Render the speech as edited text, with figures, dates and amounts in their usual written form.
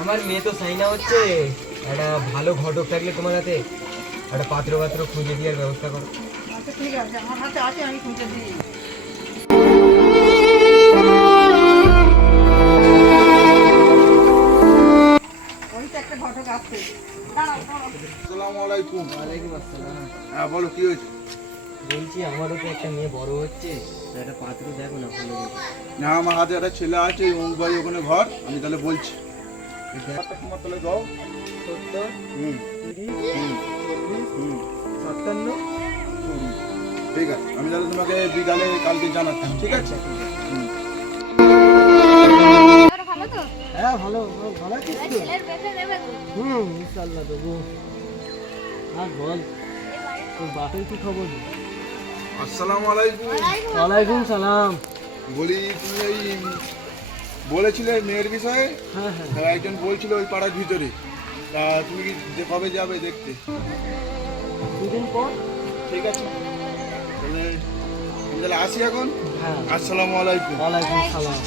আমার মেয়ে তো সাইনা হচ্ছে, একটা ভালো ঘটক থাকলে তোমার হাতে একটা পাত্র খুঁজে দেওয়ার ব্যবস্থা করো। আচ্ছা ঠিক আছে, আমার হাতে আছে, আমি খুঁজে দিই। ওই তো একটা ঘটক আছে। দাঁড়াও, দাঁড়াও। আসসালামু আলাইকুম। ওয়ালাইকুম আসসালাম। হ্যাঁ বলো কি হয়েছে? বলছি আমারও তো একটা মেয়ে বড় হচ্ছে, তো একটা পাত্র দেখো না ভালো দেখে। না আমার হাতে একটা ছেলে আছে, বাড়ি ওখানে ঘর, আমি তাহলে বলছি। তোমার তাহলে দাও। 70, হুম 30, হুম 40, হুম 57। হুম। ঠিক আছে, আমি তাহলে তোমাকে বিকালে কালকে জানাচ্ছি, ঠিক আছে? হুম। ওরা ভালো তো? হ্যাঁ ভালো ভালো আছিস ওই তো? ছেলের বেঁধে দেবে তো? ইনশাল্লাহ দেবো। আর বল, এই বাড়ি তোর বাপের কি খবর? আসসালামু আলাইকুম। ওয়ালাইকুম সালাম। বলি তুমি এই বলেছিলে মেয়ের বিষয়ে, হ্যাঁ হ্যাঁ, হ্যাঁ, একজন বলছিল ওই পাড়ার ভিতরে, তা তুমি কি কবে যাবে দেখতে? দুদিন পর। ঠিক আছে, তাহলে আমি তাহলে আসি এখন। হ্যাঁ, আসসালামু আলাইকুম। ওয়ালাইকুম সালাম।